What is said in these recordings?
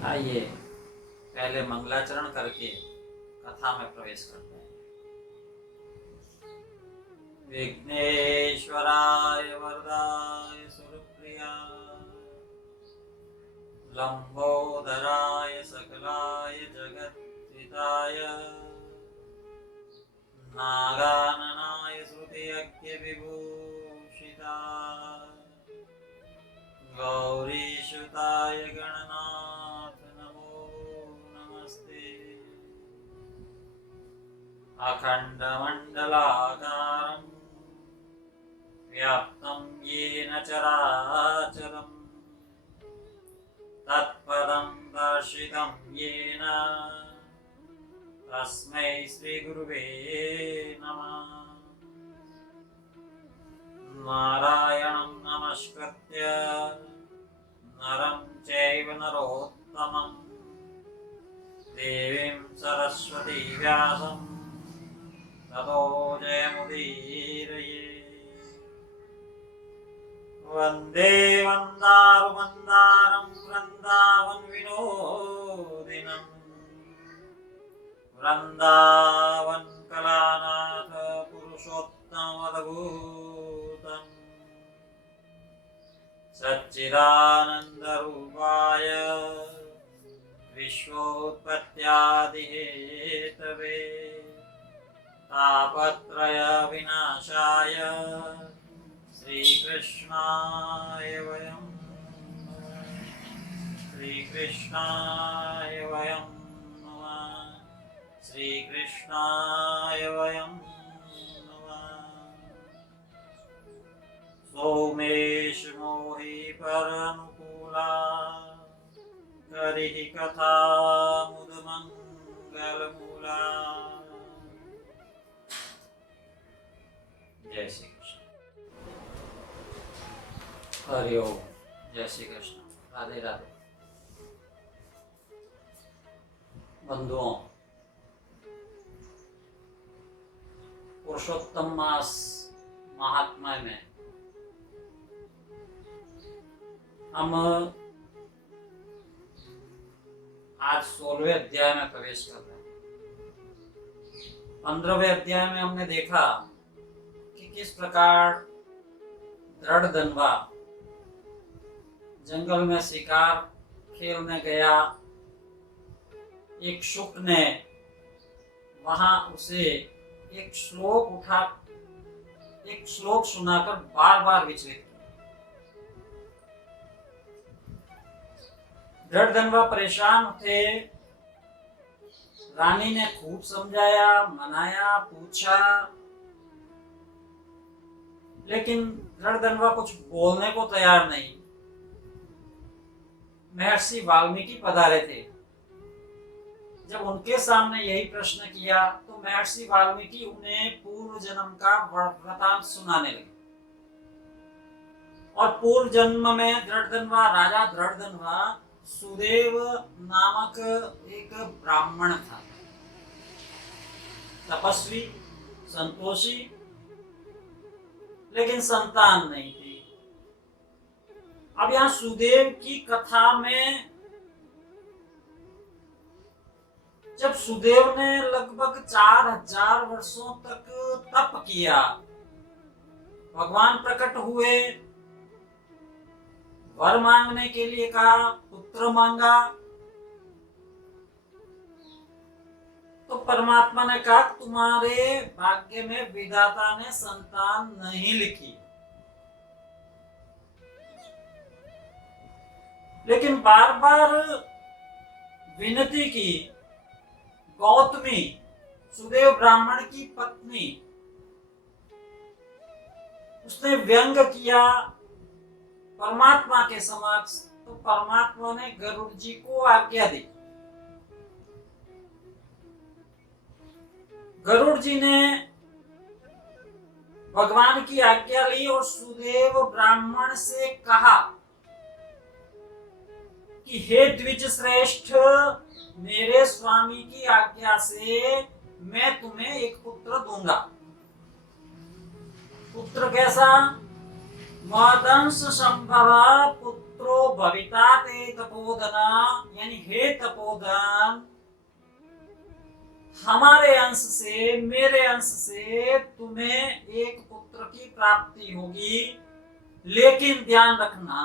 आइए पहले मंगलाचरण करके कथा में प्रवेश करते हैं। विघ्नेश्वराय वरदाय सुरप्रियाय लंबोदराय सकलाय जगद्विताय नागाननाय श्रुतियज्ञ विभूषिताय गौरीसुताय गणनाथ नमो नमस्ते। अखण्डमण्डलाकारं व्याप्तं येन चराचरं तत्पदं दर्शितं येन तस्मै श्रीगुरुवे नमः। नारायणं नमस्कृत्य नरं चैव नरोत्तमं देवीं सरस्वती व्यासं ततो जयमुदीरये। वन्दे वन्दारुमन्दारं वृन्दावनविनोदिनं वृन्दावनकलानाथ पुरुषोत्तमवद्भूतं सच्चिदानन्दरूपाय विश्वोत्पत्त्यादिहेतवे तापत्रयविनाशाय श्रीकृष्णाय वयं श्रीकृष्णाय वयं नमः श्रीकृष्णाय वयं नमः। सोमेश मोहि परनुकूला करिः कथा मुदमङ्गलमूला। जय श्री कृष्ण। हरि ओम। जय श्री कृष्ण। राधे राधे। बंधुओं, पुरुषोत्तम मास महात्मा में हम आज 16वें अध्याय में प्रवेश कर रहे हैं। 15वें अध्याय में हमने देखा कि किस प्रकार दृढ़धनवा जंगल में शिकार खेलने गया। एक शुक ने वहां उसे एक श्लोक सुनाकर बार बार विचलित किया। दृढ़धनवा परेशान थे। रानी ने खूब समझाया, मनाया, पूछा, लेकिन दृढ़धनवा कुछ बोलने को तैयार नहीं। महर्षि वाल्मीकि पधारे थे। जब उनके सामने यही प्रश्न किया तो महर्षि वाल्मीकि उन्हें पूर्व जन्म का वृतांत सुनाने लगे। और पूर्व जन्म में राजा दृढ़धनवा सुदेव नामक एक ब्राह्मण था, तपस्वी, संतोषी, लेकिन संतान नहीं थी। अब यहाँ सुदेव की कथा में जब सुदेव ने लगभग 4000 वर्षों तक तप किया, भगवान प्रकट हुए, वर मांगने के लिए कहा, पुत्र मांगा, तो परमात्मा ने कहा तुम्हारे भाग्य में विधाता ने संतान नहीं लिखी। लेकिन बार बार विनती की। गौतमी, सुदेव ब्राह्मण की पत्नी, उसने व्यंग किया परमात्मा के समक्ष, तो परमात्मा ने गरुड़ जी को आज्ञा दी। गरुड़ जी ने भगवान की आज्ञा ली और सुदेव ब्राह्मण से कहा कि हे द्विज श्रेष्ठ, मेरे स्वामी की आज्ञा से मैं तुम्हें एक पुत्र दूंगा। पुत्र कैसा? महदंश संभव पुत्र पुत्रो भविता ते तपोधना, यानी हे तपोधन, हमारे अंश से, मेरे अंश से तुम्हें एक पुत्र की प्राप्ति होगी, लेकिन ध्यान रखना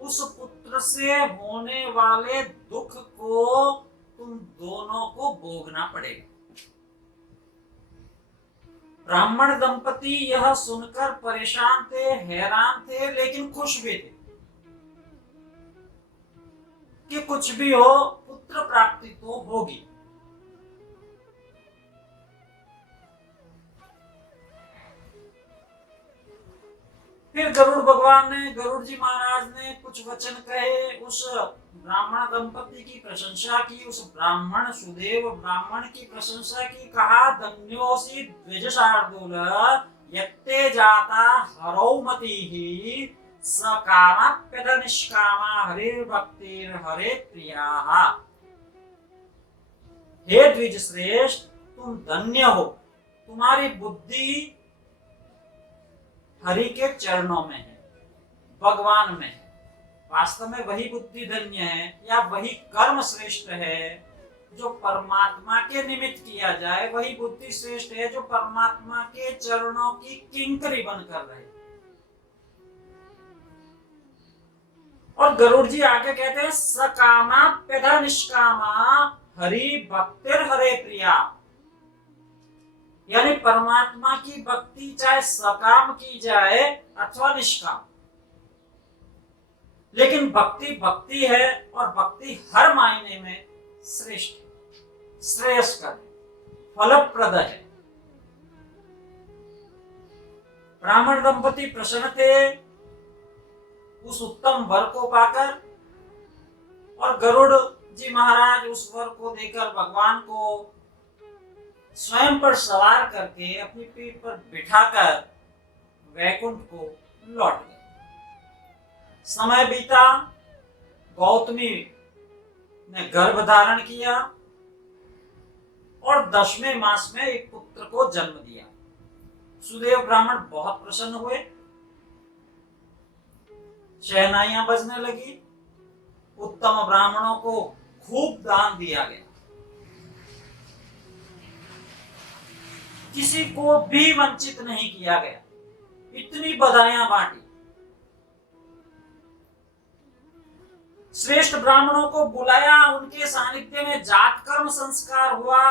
उस पुत्र से होने वाले दुख को तुम दोनों को भोगना पड़ेगा। ब्राह्मण दंपति यह सुनकर परेशान थे, हैरान थे, लेकिन खुश भी थे कि कुछ भी हो पुत्र प्राप्ति तो होगी। फिर गरुड़ भगवान ने, गरुड़ जी महाराज ने कुछ वचन कहे, उस ब्राह्मण दंपति की प्रशंसा की, उस ब्राह्मण सुदेव ब्राह्मण की प्रशंसा की। कहा धन्योसी द्विज शार्दूल यत्ते जाता हरौमतिः सकामाप्यथ निष्कामा हरिर्भक्तिर हरे प्रियाः। हे द्विज श्रेष्ठ, तुम धन्य हो, तुम्हारी बुद्धि हरि के चरणों में है, भगवान में है। वास्तव में वही बुद्धि धन्य है या वही कर्म श्रेष्ठ है जो परमात्मा के निमित्त किया जाए, वही बुद्धि श्रेष्ठ है जो परमात्मा के चरणों की किंकरी बनकर रहे। और गरुड़ जी आगे कहते हैं सकामा पेधा निष्कामा हरि भक्तिर हरे प्रिया, यानी परमात्मा की भक्ति चाहे सकाम की जाए अथवा निष्काम, लेकिन भक्ति भक्ति है और भक्ति हर मायने में श्रेष्ठ है, श्रेयस्कर है, फलप्रद है। ब्राह्मण दंपति प्रसन्न थे उस उत्तम वर को पाकर, और गरुड़ जी महाराज उस वर को देकर भगवान को स्वयं पर सवार करके अपनी पीठ पर बिठाकर वैकुंठ को लौट गए। समय बीता, गौतमी ने गर्भ धारण किया और 10वें मास में एक पुत्र को जन्म दिया। सुदेव ब्राह्मण बहुत प्रसन्न हुए, शहनाइयां बजने लगी, उत्तम ब्राह्मणों को खूब दान दिया गया, किसी को भी वंचित नहीं किया गया, इतनी बधाइयां बांटी। श्रेष्ठ ब्राह्मणों को बुलाया, उनके सानिध्य में जात कर्म संस्कार हुआ।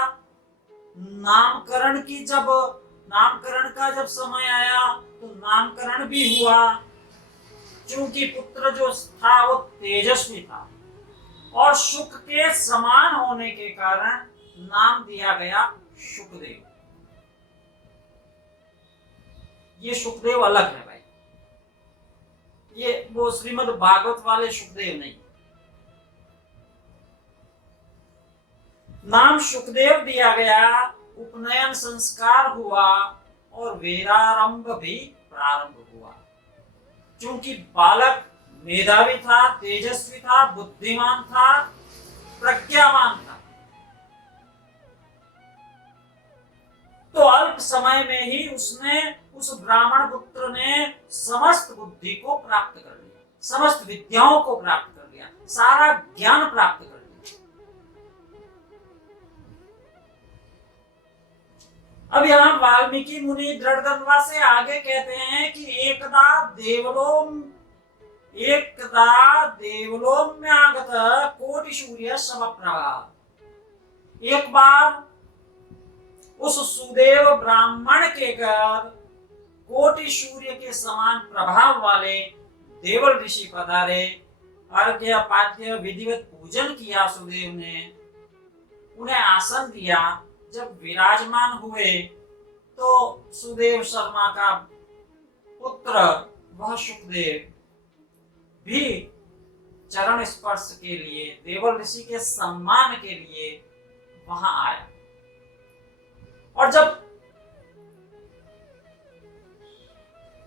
नामकरण का जब समय आया तो नामकरण भी हुआ। चूंकि पुत्र जो था वो तेजस्वी था और शुक के समान होने के कारण नाम दिया गया शुकदेव। ये शुकदेव अलग है भाई, ये वो श्रीमद् भागवत वाले शुकदेव नहीं। नाम शुकदेव दिया गया, उपनयन संस्कार हुआ और वीरारंभ भी प्रारंभ हुआ। क्योंकि बालक मेधावी था, तेजस्वी था, बुद्धिमान था, प्रज्ञावान था, तो अल्प समय में ही उस ब्राह्मण पुत्र ने समस्त बुद्धि को प्राप्त कर लिया, समस्त विद्याओं को प्राप्त कर लिया, सारा ज्ञान प्राप्त कर लिया। अब यहाँ वाल्मीकि मुनि दृढ़ से आगे कहते हैं कि एकदा देवलोम्यागत कोटि सूर्य समप्रभा। एक बार उस सुदेव ब्राह्मण के घर कोटि सूर्य के समान प्रभाव वाले देवल ऋषि पधारे। अर्घ्य पाद्य विधिवत पूजन किया सुदेव ने, उन्हें आसन दिया। जब विराजमान हुए तो सुदेव शर्मा का पुत्र वह शुकदेव भी चरण स्पर्श के लिए, देवल ऋषि के सम्मान के लिए वहां आया। और जब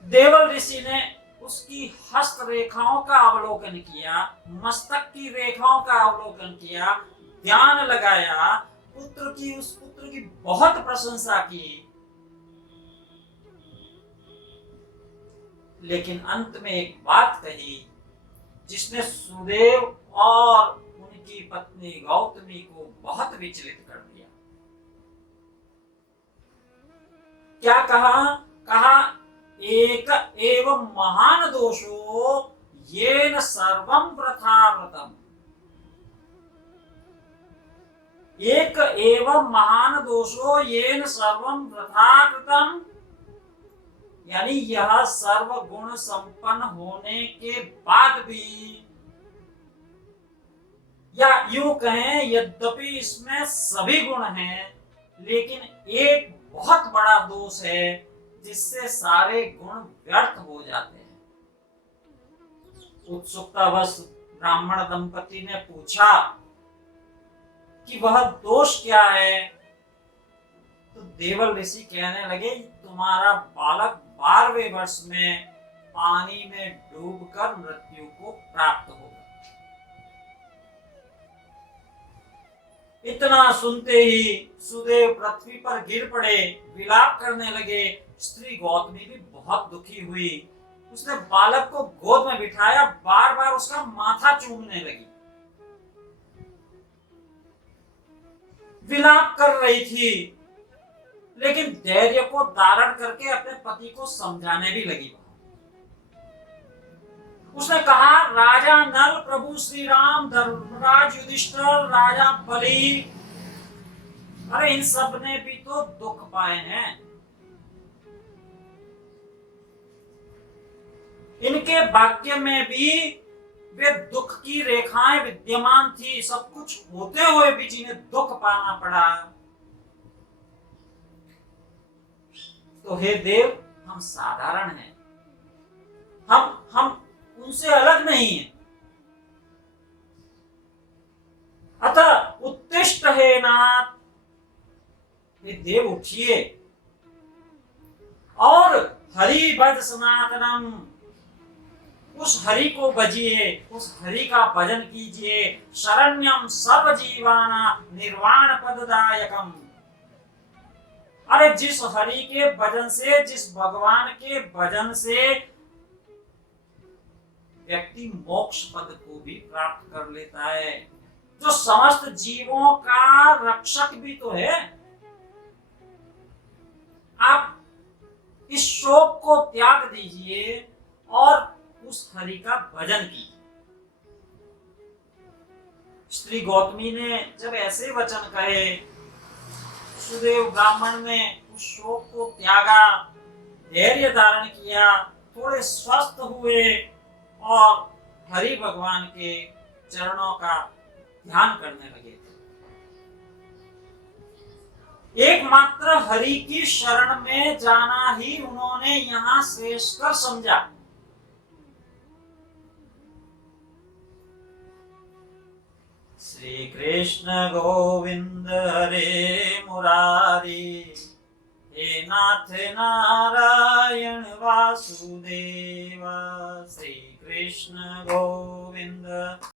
देवल ऋषि ने उसकी हस्त रेखाओं का अवलोकन किया, मस्तक की रेखाओं का अवलोकन किया, ध्यान लगाया, उस पुत्र की बहुत प्रशंसा की, लेकिन अंत में एक बात कही जिसने सुदेव और उनकी पत्नी गौतमी को बहुत विचलित कर दिया। क्या कहा? कहा एक एवं महान दोषो येन सर्वं प्रथाव्रतम। एक एवं महान दोषो येन सर्वं प्रथाकृतम, यानी यह सर्व गुण संपन्न होने के बाद भी, या यूं कहें यद्यपि इसमें सभी गुण हैं, लेकिन एक बहुत बड़ा दोष है जिससे सारे गुण व्यर्थ हो जाते हैं। उत्सुकतावश ब्राह्मण दंपति ने पूछा कि वह दोष क्या है। तो देवल ऋषि कहने लगे, तुम्हारा बालक 12वें वर्ष में पानी में डूबकर मृत्यु को प्राप्त होगा। इतना सुनते ही सुदेव पृथ्वी पर गिर पड़े, विलाप करने लगे। स्त्री गौतमी भी बहुत दुखी हुई। उसने बालक को गोद में बिठाया, बार बार उसका माथा चूमने लगी, विलाप कर रही थी, लेकिन धैर्य को धारण करके अपने पति को समझाने भी लगी। उसने कहा, राजा नल, प्रभु श्री राम, धर्मराज युधिष्ठिर, राजा बलि, अरे इन सब ने भी तो दुख पाए हैं। इनके भाग्य में भी वे दुख की रेखाएं विद्यमान थी। सब कुछ होते हुए भी जिन्हें दुख पाना पड़ा। तो हे देव, हम साधारण हैं, हम उनसे अलग नहीं हैं। अतः उत्तिष्ठ हे नाथ, हे देव उठिए और हरि भज सनातनम, उस हरि को भजिए, उस हरि का भजन कीजिए। शरण्यम सर्वजीवाना निर्वाण पददायकम, अरे जिस हरि के भजन से, जिस भगवान के भजन से व्यक्ति मोक्ष पद को भी प्राप्त कर लेता है, जो समस्त जीवों का रक्षक भी तो है। आप इस शोक को त्याग दीजिए और उस हरि का भजन कीजिए। स्त्री गौतमी ने जब ऐसे वचन कहे, सुदेव ब्राह्मण ने उस शोक को त्यागा, धैर्य धारण किया, थोड़े स्वस्थ हुए और हरि भगवान के चरणों का ध्यान करने लगे। एकमात्र हरि की शरण में जाना ही उन्होंने यहाँ श्रेष्ठकर समझा। श्री कृष्ण गोविंद हरे मुरारी, हे नाथ नारायण वासुदेवा। श्री कृष्ण गोविंद